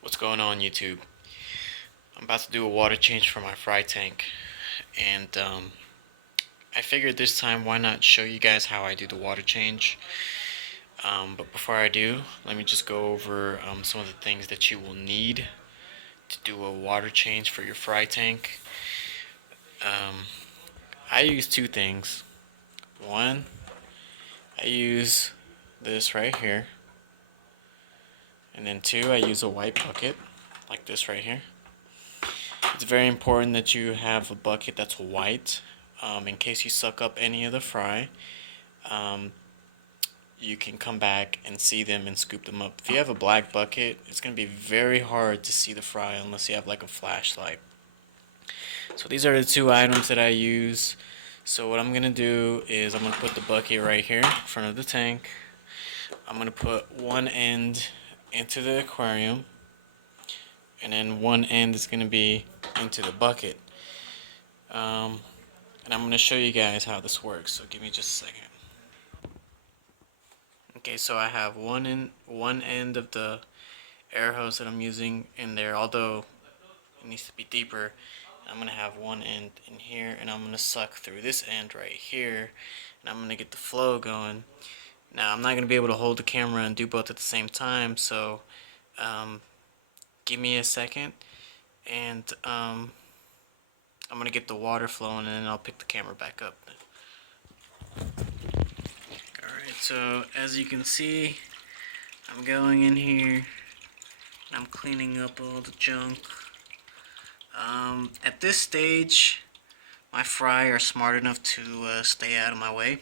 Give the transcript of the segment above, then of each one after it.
What's going on, YouTube? I'm about to do a water change for my fry tank, and I figured this time why not show you guys how I do the water change. But before I do, let me just go over some of the things that you will need to do a water change for your fry tank. Um, I use two things. One, I use this right here, and then two, I use a white bucket like this right here. It's very important that you have a bucket that's white, in case you suck up any of the fry. Um, you can come back and see them and scoop them up. If you have a black bucket, it's going to be very hard to see the fry unless you have like a flashlight. So these are the two items that I use. So what I'm going to do is I'm going to put the bucket right here in front of the tank. I'm going to put one end into the aquarium, and then one end is going to be into the bucket. And I'm going to show you guys how this works, so give me just a second. Okay, so I have one end of the air hose that I'm using in there, although it needs to be deeper. I'm going to have one end in here, and I'm going to suck through this end right here, and I'm going to get the flow going. Now, I'm not going to be able to hold the camera and do both at the same time, so give me a second, and I'm going to get the water flowing, and then I'll pick the camera back up. Alright, so as you can see, I'm going in here, and I'm cleaning up all the junk. At this stage, my fry are smart enough to stay out of my way.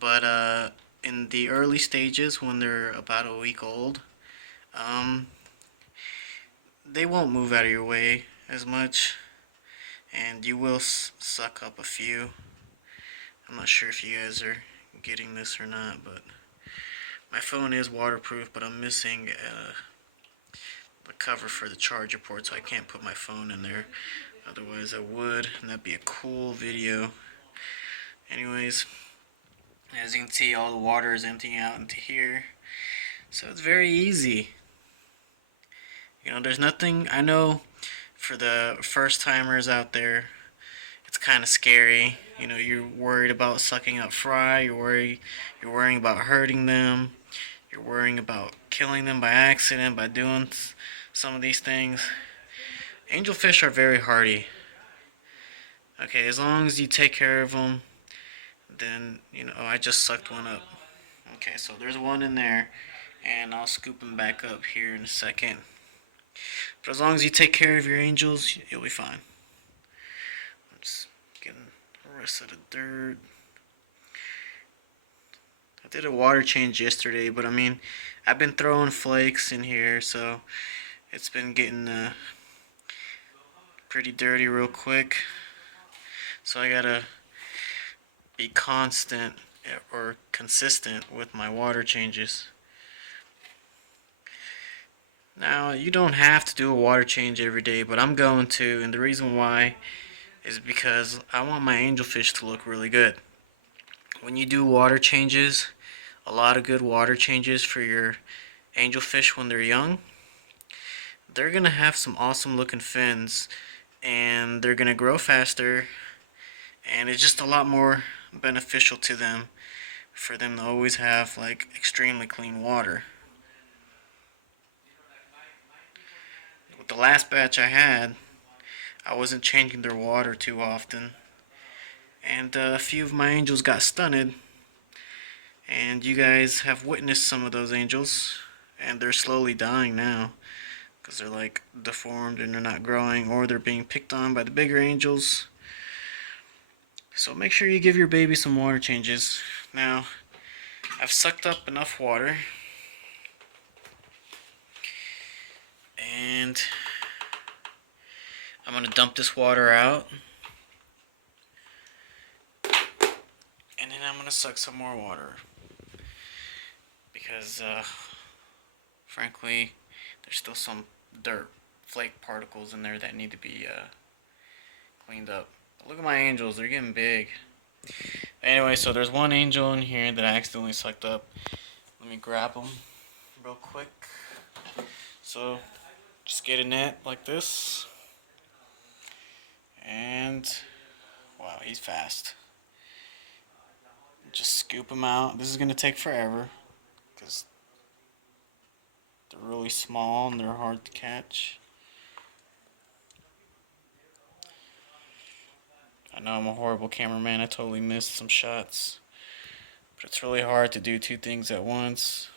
But in the early stages, when they're about a week old, they won't move out of your way as much, and you will suck up a few. I'm not sure if you guys are getting this or not, but my phone is waterproof, but I'm missing the cover for the charger port, so I can't put my phone in there. Otherwise I would, and that'd be a cool video. Anyways, as you can see, all the water is emptying out into here, so it's very easy. You know, there's nothing, I know for the first timers out there, it's kind of scary. You know, you're worried about sucking up fry, you're worrying about hurting them, you're worrying about killing them by accident by doing some of these things. Angelfish are very hardy. Okay, as long as you take care of them, then, you know, I just sucked one up. Okay, so there's one in there, and I'll scoop them back up here in a second. But as long as you take care of your angels, you'll be fine. I'm just getting the rest of the dirt. I did a water change yesterday, but I mean, I've been throwing flakes in here, so it's been getting pretty dirty real quick. So I gotta be constant or consistent with my water changes. Now, you don't have to do a water change every day, but I'm going to, and the reason why is because I want my angelfish to look really good. When you do water changes, a lot of good water changes for your angelfish when they're young, they're going to have some awesome looking fins, and they're going to grow faster, and it's just a lot more beneficial to them for them to always have like extremely clean water. With the last batch I had, I wasn't changing their water too often, and a few of my angels got stunted, and you guys have witnessed some of those angels, and they're slowly dying now because they're like deformed and they're not growing, or they're being picked on by the bigger angels. So make sure you give your baby some water changes. Now, I've sucked up enough water, and I'm going to dump this water out, and then I'm going to suck some more water, because frankly, there's still some dirt, flake particles in there that need to be cleaned up. But look at my angels, they're getting big. Anyway, so there's one angel in here that I accidentally sucked up. Let me grab them real quick. So Just get a net like this. And wow, he's fast. Just scoop him out. This is going to take forever because they're really small and they're hard to catch. I know I'm a horrible cameraman. I totally missed some shots. But it's really hard to do two things at once.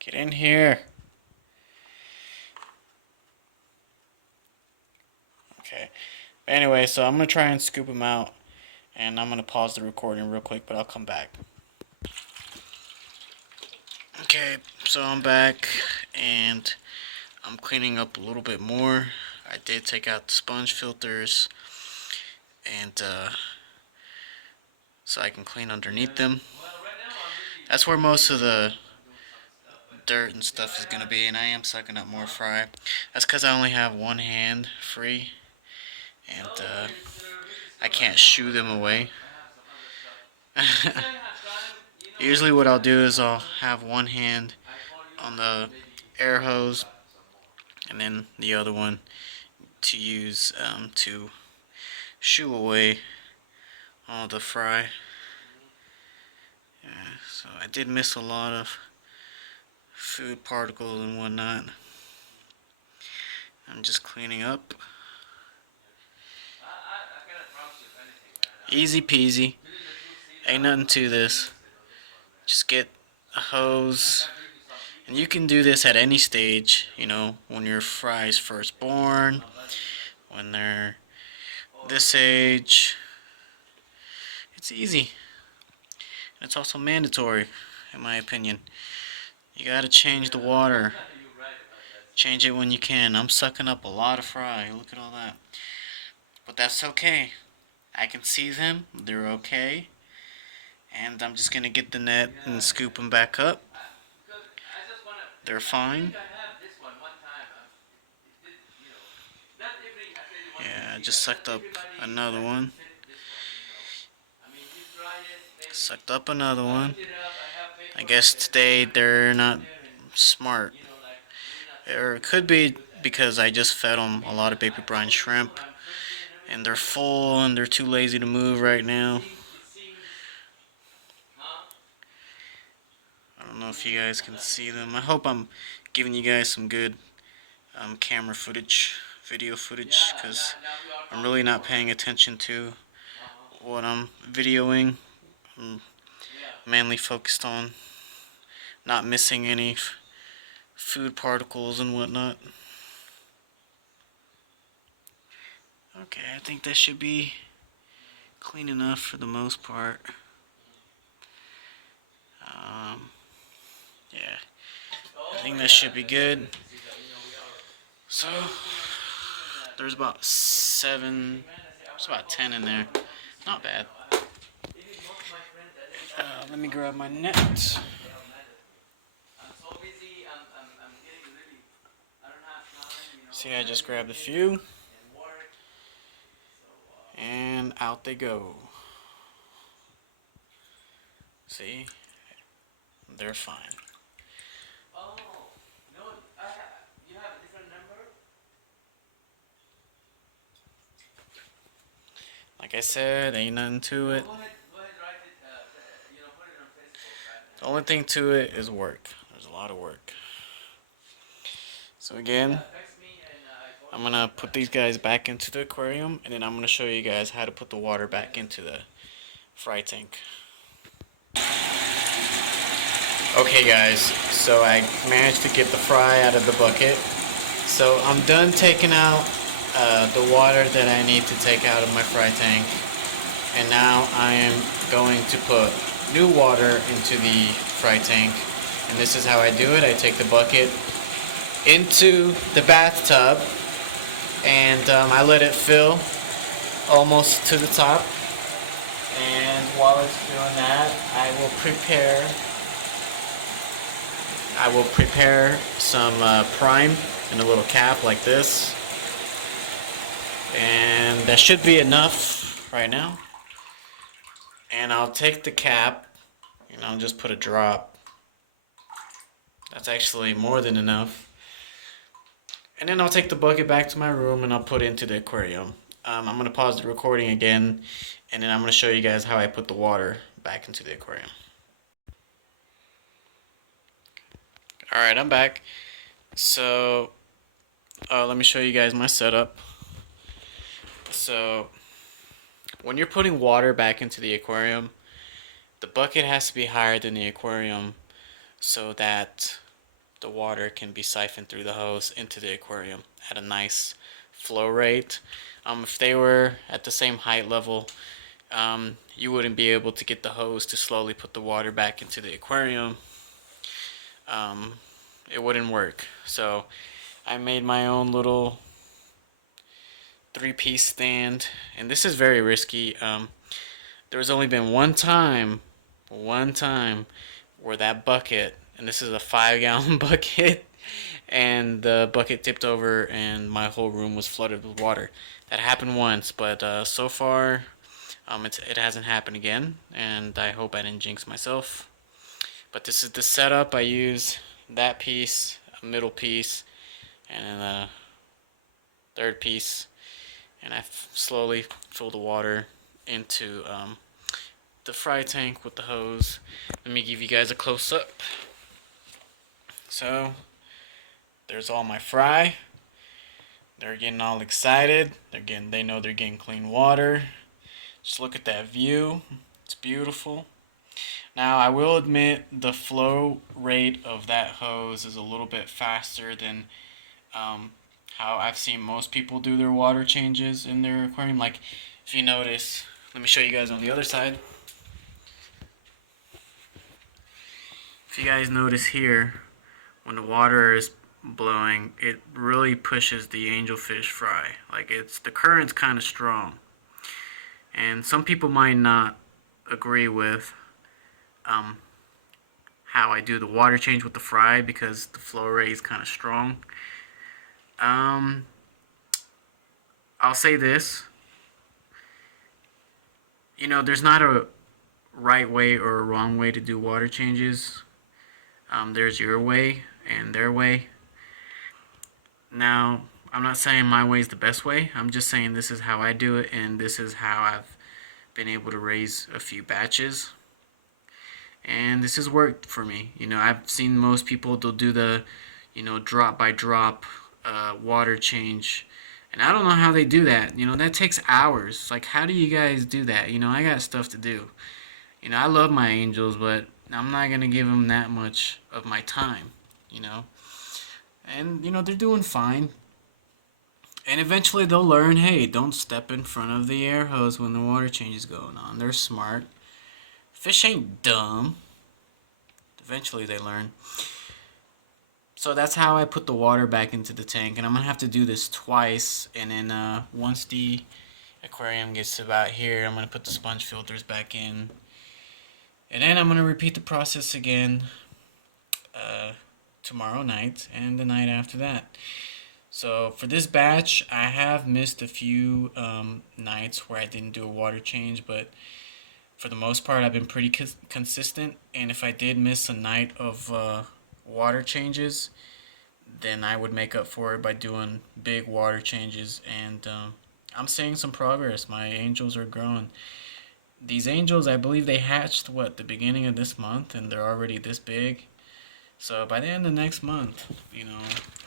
Get in here. Okay. Anyway, so I'm going to try and scoop him out. And I'm going to pause the recording real quick, but I'll come back. Okay, so I'm back. And I'm cleaning up a little bit more. I did take out the sponge filters. And so I can clean underneath them. That's where most of the dirt and stuff is going to be. And I am sucking up more fry. That's because I only have one hand free. And I can't shoo them away. Usually what I'll do is I'll have one hand on the air hose and then the other one to use to shoo away all the fry. Yeah, so I did miss a lot of food particles and whatnot. I'm just cleaning up. Easy peasy. Ain't nothing to this. Just get a hose. And you can do this at any stage, you know, when your fry's first born, when they're this age. It's easy. And it's also mandatory, in my opinion. You gotta change the water. Change it when you can. I'm sucking up a lot of fry. Look at all that. But that's okay. I can see them. They're okay. And I'm just gonna get the net and scoop them back up. They're fine. Yeah, I just sucked up another one. Sucked up another one. I guess today they're not smart. Or it could be because I just fed them a lot of baby brine shrimp. And they're full and they're too lazy to move right now. I don't know if you guys can see them. I hope I'm giving you guys some good camera footage, video footage, because I'm really not paying attention to what I'm videoing. I'm mainly focused on not missing any food particles and whatnot. Okay, I think that should be clean enough for the most part. Yeah, I think that should be good. So, there's about 10 in there. Not bad. Let me grab my net. See, I just grabbed a few. And out they go. See? They're fine. Oh, no, you have a different number? Like I said, ain't nothing to it. Go ahead, write it, put it on Facebook. The only thing to it is work. There's a lot of work. So again, I'm going to put these guys back into the aquarium, and then I'm going to show you guys how to put the water back into the fry tank. Okay guys, so I managed to get the fry out of the bucket. So I'm done taking out the water that I need to take out of my fry tank. And now I am going to put new water into the fry tank. And this is how I do it. I take the bucket into the bathtub and I let it fill almost to the top. And while it's doing that, I will prepare some prime in a little cap like this, and that should be enough right now. And I'll take the cap, just put a drop. That's actually more than enough. And then I'll take the bucket back to my room and I'll put it into the aquarium. I'm going to pause the recording again, and then I'm going to show you guys how I put the water back into the aquarium. Alright, I'm back. So, let me show you guys my setup. So, when you're putting water back into the aquarium, the bucket has to be higher than the aquarium so that the water can be siphoned through the hose into the aquarium at a nice flow rate. If they were at the same height level, you wouldn't be able to get the hose to slowly put the water back into the aquarium. It wouldn't work. So I made my own little 3-piece stand, and this is very risky. There's only been one time where that bucket, and this is a 5-gallon bucket, and the bucket tipped over and my whole room was flooded with water. That happened once, but so far it hasn't happened again, and I hope I didn't jinx myself. But this is the setup. I use that piece, a middle piece, and then a third piece, and I slowly fill the water into the fry tank with the hose. Let me give you guys a close-up. So there's all my fry. They're getting all excited. They know they're getting clean water. Just look at that view. It's beautiful. Now I will admit the flow rate of that hose is a little bit faster than how I've seen most people do their water changes in their aquarium. Like, if you notice, let me show you guys on the other side. If you guys notice here, when the water is blowing, it really pushes the angelfish fry. Like, the current's kind of strong. And some people might not agree with how I do the water change with the fry because the flow rate is kind of strong. I'll say this. There's not a right way or a wrong way to do water changes. There's your way and their way. Now, I'm not saying my way is the best way. I'm just saying this is how I do it, and this is how I've been able to raise a few batches. And this has worked for me. I've seen most people, they'll do the, drop by drop water change. And I don't know how they do that. That takes hours. Like, how do you guys do that? I got stuff to do. I love my angels, but I'm not going to give them that much of my time, And, they're doing fine. And eventually they'll learn, hey, don't step in front of the air hose when the water change is going on. They're smart. Fish ain't dumb. Eventually they learn. So that's how I put the water back into the tank, and I'm gonna have to do this twice. And then once the aquarium gets about here, I'm gonna put the sponge filters back in, and then I'm gonna repeat the process again tomorrow night and the night after that. So for this batch, I have missed a few nights where I didn't do a water change, but for the most part, I've been pretty consistent. And if I did miss a night of water changes, then I would make up for it by doing big water changes. And I'm seeing some progress. My angels are growing. These angels, I believe they hatched, the beginning of this month, and they're already this big. So by the end of next month,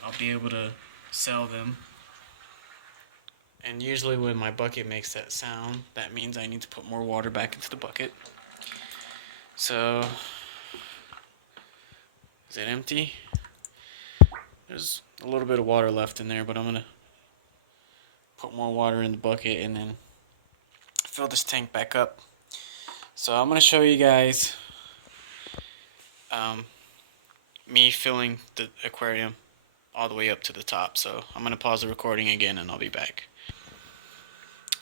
I'll be able to sell them. And usually when my bucket makes that sound, that means I need to put more water back into the bucket. So, is it empty? There's a little bit of water left in there, but I'm going to put more water in the bucket and then fill this tank back up. So I'm going to show you guys me filling the aquarium all the way up to the top. So I'm going to pause the recording again and I'll be back.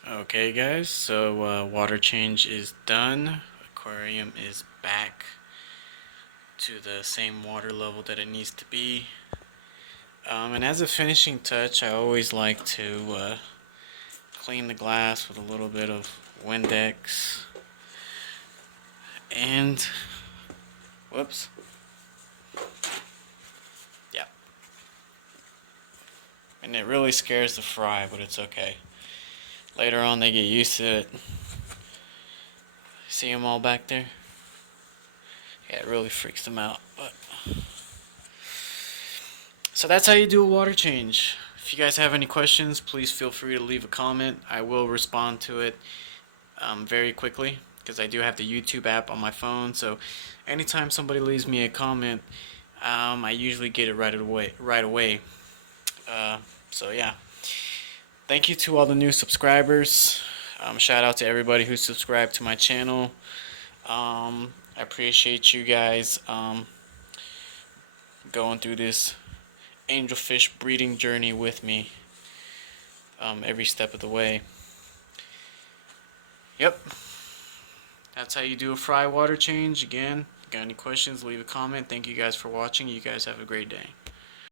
Okay guys, so water change is done. Aquarium is back to the same water level that it needs to be. And as a finishing touch, I always like to clean the glass with a little bit of Windex. And Whoops. Yeah. And it really scares the fry, but it's okay. Later on, they get used to it. See them all back there? Yeah, it really freaks them out. But so that's how you do a water change. If you guys have any questions, please feel free to leave a comment. I will respond to it very quickly because I do have the YouTube app on my phone. So anytime somebody leaves me a comment, I usually get it right away. So yeah, thank you to all the new subscribers. Shout out to everybody who subscribed to my channel. I appreciate you guys going through this angelfish breeding journey with me every step of the way. Yep, that's how you do a fry water change. Again, got any questions, leave a comment. Thank you guys for watching. You guys have a great day.